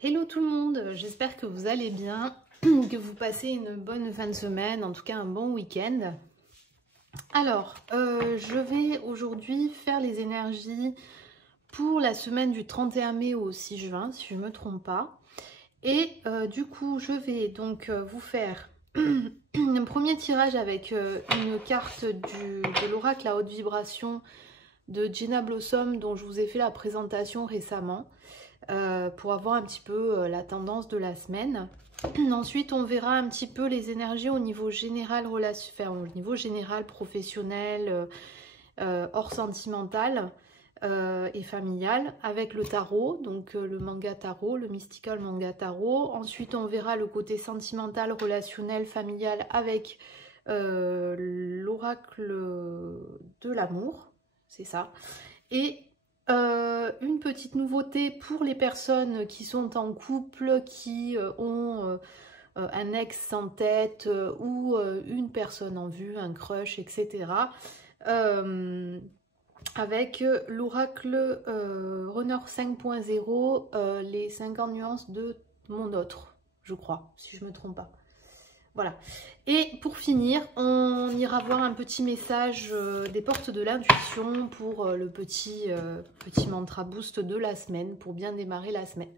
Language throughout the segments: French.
Hello tout le monde, j'espère que vous allez bien, que vous passez une bonne fin de semaine, en tout cas un bon week-end. Alors, je vais aujourd'hui faire les énergies pour la semaine du 31 mai au 6 juin, si je ne me trompe pas. Et du coup, je vais donc vous faire un premier tirage avec une carte de l'oracle à haute vibration de Gina Blossom, dont je vous ai fait la présentation récemment. Pour avoir un petit peu la tendance de la semaine. Ensuite, on verra un petit peu les énergies au niveau général, au niveau général, professionnel, hors sentimental et familial, avec le tarot, donc le manga tarot, le mystical manga tarot. Ensuite, on verra le côté sentimental, relationnel, familial, avec l'oracle de l'amour, c'est ça. Et une petite nouveauté pour les personnes qui sont en couple, qui ont un ex en tête ou une personne en vue, un crush, etc. Avec l'oracle Runner 5.0, les 50 nuances de mon autre, je crois, si je ne me trompe pas. Voilà. Et pour finir, on ira voir un petit message des portes de l'intuition pour le petit mantra boost de la semaine, pour bien démarrer la semaine.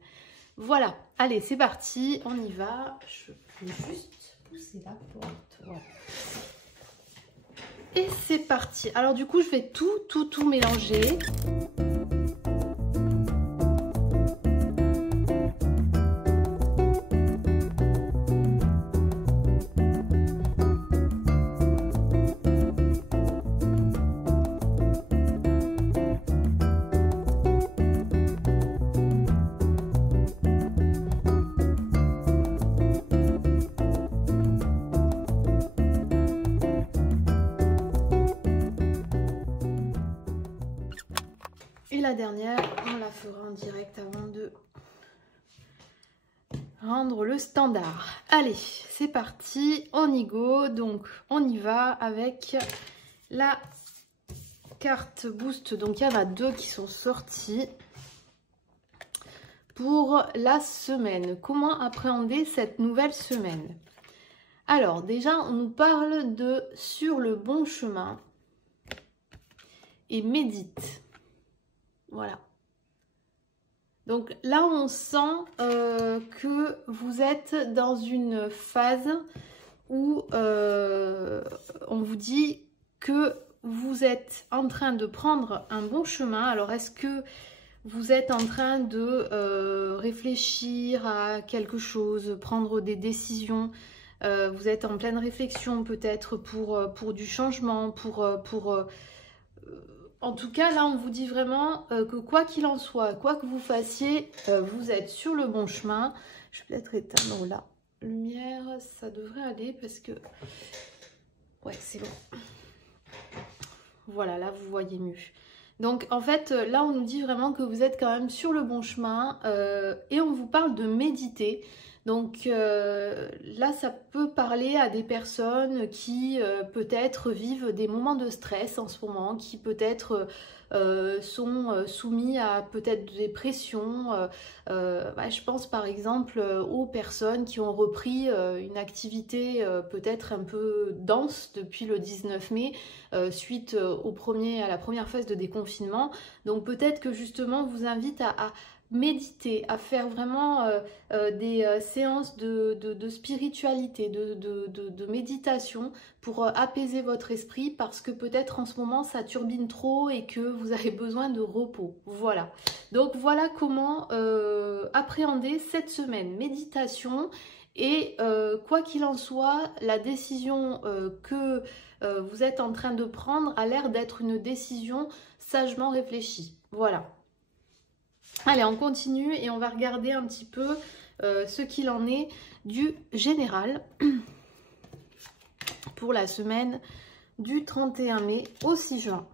Voilà, allez, c'est parti, on y va. Je vais juste pousser la porte. Voilà. Et c'est parti. Alors du coup, je vais tout mélanger. Et la dernière, on la fera en direct avant de rendre le standard. Allez, c'est parti, on y go. Donc, on y va avec la carte boost. Donc, il y en a deux qui sont sorties pour la semaine. Comment appréhender cette nouvelle semaine? Alors, déjà, on nous parle de « sur le bon chemin » et « médite ». Voilà. Donc là, on sent que vous êtes dans une phase où on vous dit que vous êtes en train de prendre un bon chemin. Alors, est-ce que vous êtes en train de réfléchir à quelque chose, prendre des décisions? Vous êtes en pleine réflexion peut-être pour du changement, en tout cas, là, on vous dit vraiment que quoi qu'il en soit, quoi que vous fassiez, vous êtes sur le bon chemin. Je vais peut-être éteindre la lumière, ça devrait aller parce que... Ouais, c'est bon. Voilà, là, vous voyez mieux. Donc, en fait, là, on nous dit vraiment que vous êtes quand même sur le bon chemin et on vous parle de méditer. Donc là, ça peut parler à des personnes qui peut-être vivent des moments de stress en ce moment, qui peut-être sont soumis à peut-être des pressions. Je pense par exemple aux personnes qui ont repris une activité peut-être un peu dense depuis le 19 mai suite à la première phase de déconfinement. Donc peut-être que justement, on vous invite à méditer, à faire vraiment des séances de spiritualité, de méditation pour apaiser votre esprit parce que peut-être en ce moment ça turbine trop et que vous avez besoin de repos. Voilà. Donc voilà comment appréhender cette semaine. Méditation et quoi qu'il en soit, la décision que vous êtes en train de prendre a l'air d'être une décision sagement réfléchie. Voilà. Allez, on continue et on va regarder un petit peu ce qu'il en est du général pour la semaine du 31 mai au 6 juin.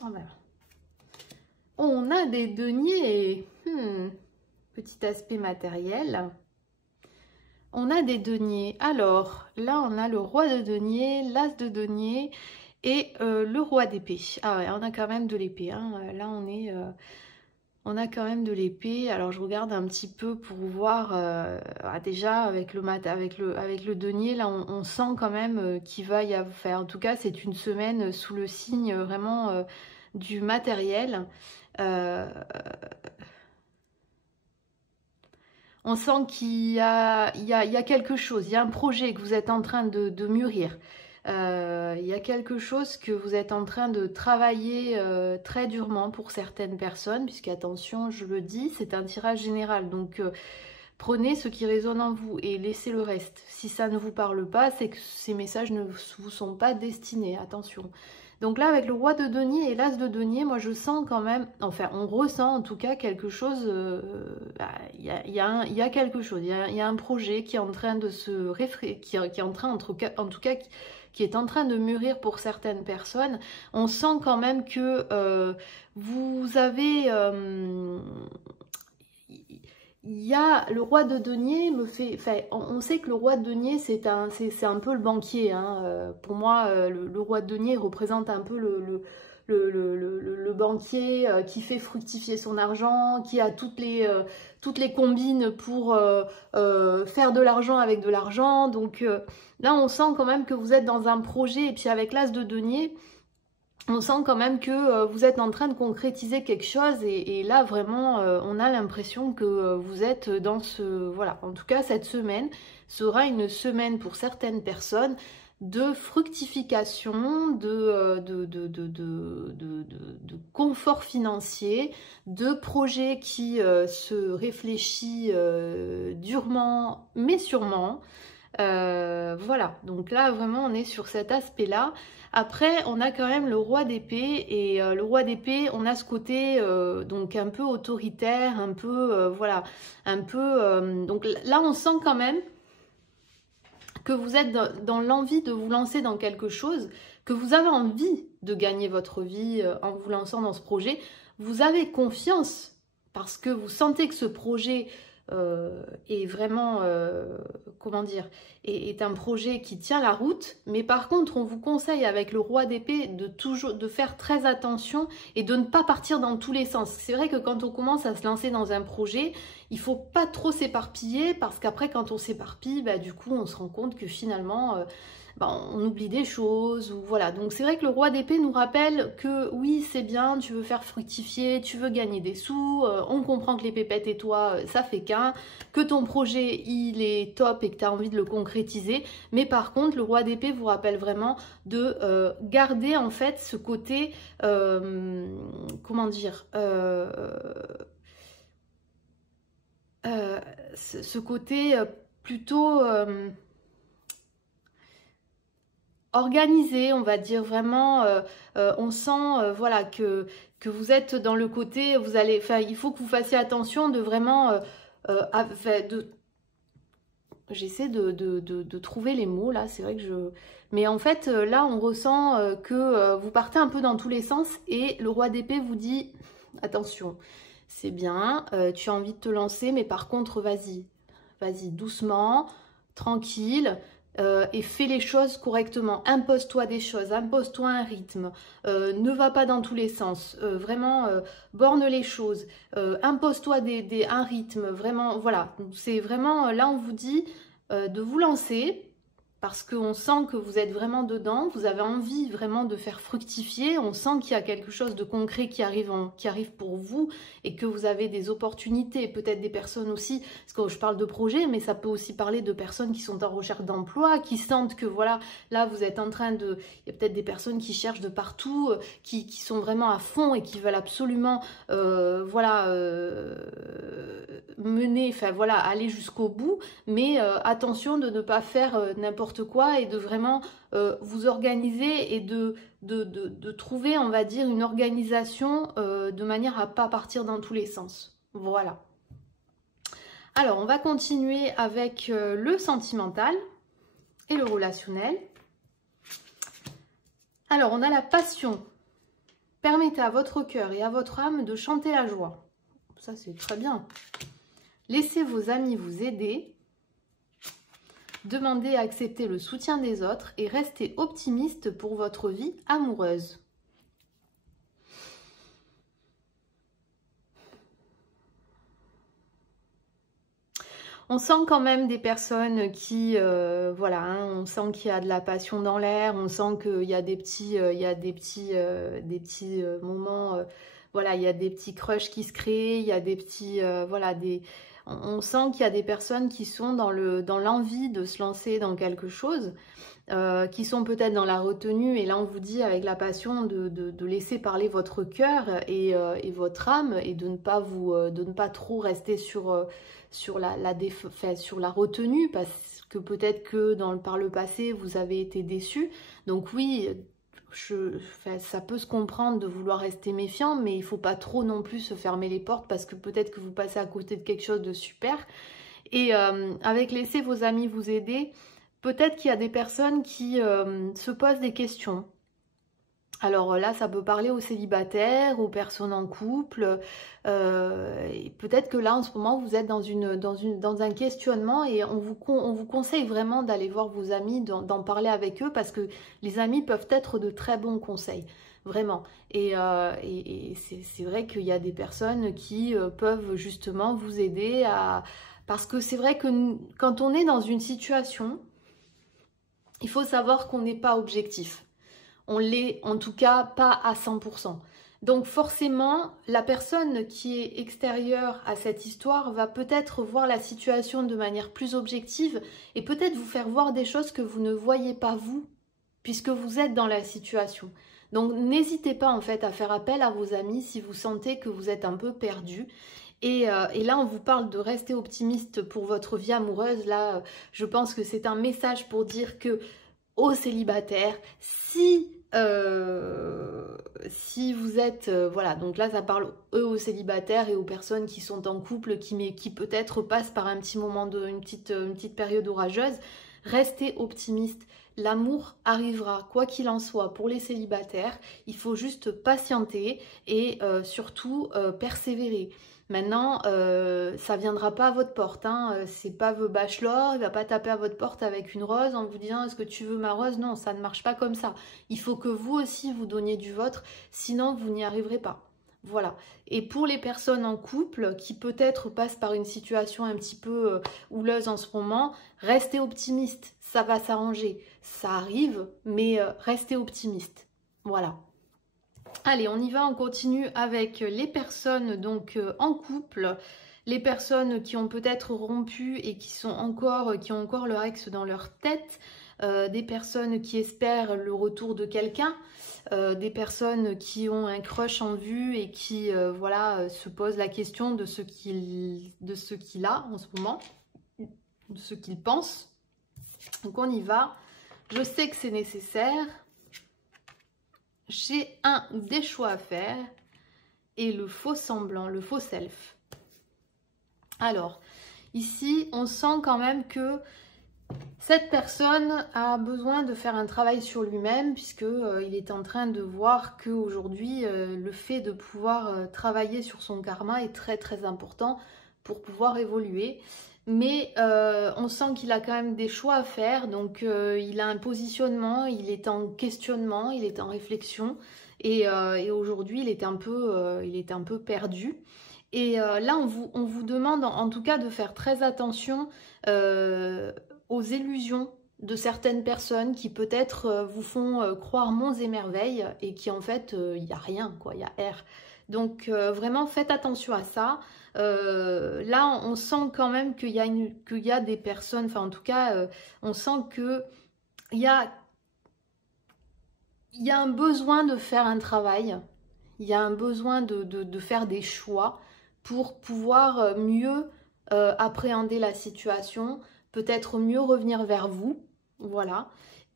Voilà. On a des deniers, petit aspect matériel. On a des deniers. Alors, là, on a le roi de deniers, l'as de deniers et le roi d'épée. Ah ouais, on a quand même de l'épée. Hein. Là, on est... On a quand même de l'épée. Alors je regarde un petit peu pour voir. Déjà avec le denier, là on sent quand même qu'il va y avoir. Enfin, en tout cas, c'est une semaine sous le signe vraiment du matériel. On sent qu'il y a quelque chose. Il y a un projet que vous êtes en train de mûrir. Il y a quelque chose que vous êtes en train de travailler très durement pour certaines personnes, puisque attention, je le dis, c'est un tirage général. Donc prenez ce qui résonne en vous et laissez le reste. Si ça ne vous parle pas, c'est que ces messages ne vous sont pas destinés, attention. Donc là, avec le roi de denier et l'as de denier, moi je sens quand même, enfin on ressent en tout cas quelque chose, il y a quelque chose, il y a un projet qui est en train de se qui est en train, en tout cas, qui est en train de mûrir pour certaines personnes. On sent quand même que vous avez... il y a le roi de denier me fait... Enfin, on sait que le roi de denier, c'est un peu le banquier. Hein. Pour moi, le roi de denier représente un peu le banquier qui fait fructifier son argent, qui a toutes les combines pour faire de l'argent avec de l'argent. Donc là, on sent quand même que vous êtes dans un projet. Et puis avec l'as de denier, on sent quand même que vous êtes en train de concrétiser quelque chose. Et là, vraiment, on a l'impression que vous êtes dans ce... Voilà, en tout cas, cette semaine sera une semaine pour certaines personnes de fructification, de confort financier, de projets qui se réfléchit durement mais sûrement. Voilà, donc là vraiment on est sur cet aspect-là. Après on a quand même le roi d'épée et le roi d'épée, on a ce côté donc un peu autoritaire, un peu voilà, un peu donc là on sent quand même que vous êtes dans l'envie de vous lancer dans quelque chose, que vous avez envie de gagner votre vie en vous lançant dans ce projet. Vous avez confiance parce que vous sentez que ce projet est vraiment, comment dire, est un projet qui tient la route. Mais par contre, on vous conseille avec le roi d'épée de faire très attention et de ne pas partir dans tous les sens. C'est vrai que quand on commence à se lancer dans un projet, il ne faut pas trop s'éparpiller parce qu'après, quand on s'éparpille, bah, du coup, on se rend compte que finalement... on oublie des choses, ou voilà. Donc c'est vrai que le roi d'épée nous rappelle que oui, c'est bien, tu veux faire fructifier, tu veux gagner des sous, on comprend que les pépettes et toi, ça fait qu'un, que ton projet, il est top et que tu as envie de le concrétiser. Mais par contre, le roi d'épée vous rappelle vraiment de garder en fait ce côté, comment dire, ce côté plutôt... organisé, on va dire vraiment, on sent voilà que vous êtes dans le côté, vous allez, enfin il faut que vous fassiez attention de vraiment, j'essaie de trouver les mots là, c'est vrai que mais en fait là on ressent que vous partez un peu dans tous les sens et le roi d'épée vous dit attention, c'est bien, tu as envie de te lancer mais par contre vas-y doucement, tranquille. Et fais les choses correctement, impose-toi des choses, impose-toi un rythme, ne va pas dans tous les sens, vraiment borne les choses, impose-toi un rythme, vraiment, voilà, c'est vraiment, là on vous dit de vous lancer, parce qu'on sent que vous êtes vraiment dedans, vous avez envie vraiment de faire fructifier, on sent qu'il y a quelque chose de concret qui arrive pour vous et que vous avez des opportunités, peut-être des personnes aussi, parce que je parle de projet, mais ça peut aussi parler de personnes qui sont en recherche d'emploi, qui sentent que voilà, là vous êtes en train de... Il y a peut-être des personnes qui cherchent de partout, qui sont vraiment à fond et qui veulent absolument, voilà, mener, enfin voilà, aller jusqu'au bout, mais attention de ne pas faire n'importe quoi et de vraiment vous organiser et de trouver, on va dire, une organisation de manière à pas partir dans tous les sens. Voilà. Alors, on va continuer avec le sentimental et le relationnel. Alors, on a la passion. Permettez à votre cœur et à votre âme de chanter la joie. Ça, c'est très bien. Laissez vos amis vous aider. Demandez à accepter le soutien des autres et restez optimiste pour votre vie amoureuse. On sent quand même des personnes qui, voilà, hein, on sent qu'il y a de la passion dans l'air, on sent qu'il y a des petits, moments, voilà, il y a des petits crushs qui se créent, il y a des petits, voilà, on sent qu'il y a des personnes qui sont dans l'envie de se lancer dans quelque chose, qui sont peut-être dans la retenue, et là on vous dit avec la passion de laisser parler votre cœur et votre âme, et de ne pas trop rester sur la retenue, parce que peut-être que par le passé vous avez été déçu. Donc oui, ça peut se comprendre de vouloir rester méfiant, mais il ne faut pas trop non plus se fermer les portes, parce que peut-être que vous passez à côté de quelque chose de super. Et avec laisser vos amis vous aider, peut-être qu'il y a des personnes qui se posent des questions. Alors là, ça peut parler aux célibataires, aux personnes en couple. Peut-être que là, en ce moment, vous êtes dans un questionnement, et on vous conseille vraiment d'aller voir vos amis, d'en parler avec eux, parce que les amis peuvent être de très bons conseils, vraiment. Et c'est vrai qu'il y a des personnes qui peuvent justement vous aider parce que c'est vrai que quand on est dans une situation, il faut savoir qu'on n'est pas objectif. On l'est en tout cas pas à 100%. Donc forcément, la personne qui est extérieure à cette histoire va peut-être voir la situation de manière plus objective, et peut-être vous faire voir des choses que vous ne voyez pas vous, puisque vous êtes dans la situation. Donc n'hésitez pas en fait à faire appel à vos amis si vous sentez que vous êtes un peu perdu. Et là, on vous parle de rester optimiste pour votre vie amoureuse. Là, je pense que c'est un message pour dire que aux célibataires, si vous êtes, voilà, donc là ça parle aux célibataires et aux personnes qui sont en couple, qui peut-être passent par un petit moment, une petite période orageuse, restez optimiste. L'amour arrivera, quoi qu'il en soit. Pour les célibataires, il faut juste patienter et surtout persévérer. Maintenant, ça viendra pas à votre porte, hein. C'est pas vos bachelors, il va pas taper à votre porte avec une rose en vous disant est-ce que tu veux ma rose? Non, ça ne marche pas comme ça. Il faut que vous aussi vous donniez du vôtre, sinon vous n'y arriverez pas. Voilà. Et pour les personnes en couple qui peut-être passent par une situation un petit peu houleuse en ce moment, restez optimiste, ça va s'arranger. Ça arrive, mais restez optimiste. Voilà. Allez, on y va, on continue avec les personnes donc en couple, les personnes qui ont peut-être rompu et qui ont encore leur ex dans leur tête, des personnes qui espèrent le retour de quelqu'un, des personnes qui ont un crush en vue et qui voilà, se posent la question de ce qu'il a en ce moment, de ce qu'il pense. Donc on y va, je sais que c'est nécessaire. J'ai des choix à faire, et le faux semblant, le faux self. Alors, ici, on sent quand même que cette personne a besoin de faire un travail sur lui-même, puisqu'il est en train de voir qu'aujourd'hui, le fait de pouvoir travailler sur son karma est très très important pour pouvoir évoluer. Mais on sent qu'il a quand même des choix à faire, donc il a un positionnement, il est en questionnement, il est en réflexion, et aujourd'hui il est un peu perdu. Et là on vous demande en tout cas de faire très attention aux illusions de certaines personnes qui peut-être vous font croire monts et merveilles, et qui en fait il n'y a rien, quoi, il y a R. Donc vraiment faites attention à ça. Là on sent quand même qu'il y a des personnes, enfin en tout cas on sent que il y a un besoin de faire un travail, il y a un besoin de faire des choix pour pouvoir mieux appréhender la situation, peut-être mieux revenir vers vous, voilà.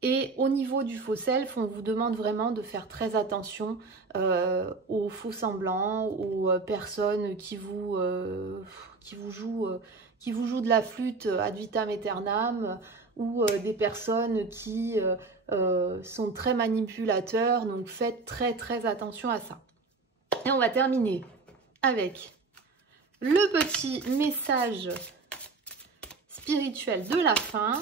Et au niveau du faux self, on vous demande vraiment de faire très attention aux faux semblants, aux personnes qui vous jouent de la flûte ad vitam aeternam, ou des personnes qui sont très manipulateurs. Donc faites très très attention à ça. Et on va terminer avec le petit message spirituel de la fin.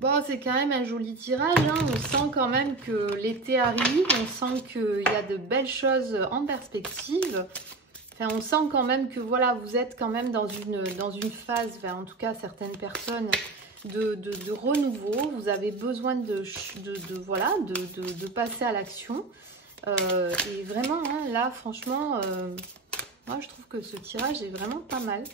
Bon, c'est quand même un joli tirage, hein. On sent quand même que l'été arrive, on sent qu'il y a de belles choses en perspective. Enfin, on sent quand même que voilà, vous êtes quand même dans une phase, enfin, en tout cas certaines personnes, de renouveau. Vous avez besoin de passer à l'action. Et vraiment, hein, là, franchement, moi je trouve que ce tirage est vraiment pas mal.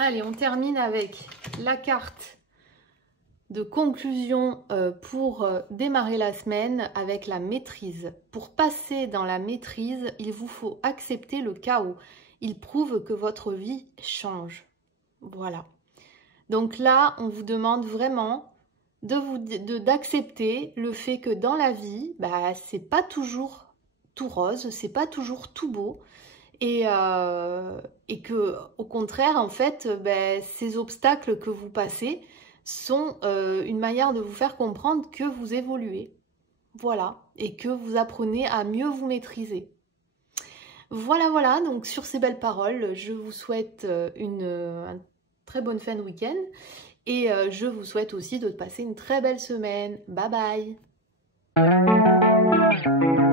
Allez, on termine avec la carte de conclusion pour démarrer la semaine avec la maîtrise. Pour passer dans la maîtrise, il vous faut accepter le chaos. Il prouve que votre vie change. Voilà. Donc là, on vous demande vraiment d'accepter le fait que dans la vie, bah, c'est pas toujours tout rose, c'est pas toujours tout beau. Et que, au contraire, en fait, ben, ces obstacles que vous passez sont une manière de vous faire comprendre que vous évoluez. Voilà. Et que vous apprenez à mieux vous maîtriser. Voilà, voilà. Donc, sur ces belles paroles, je vous souhaite une très bonne fin de week-end. Et je vous souhaite aussi de passer une très belle semaine. Bye bye!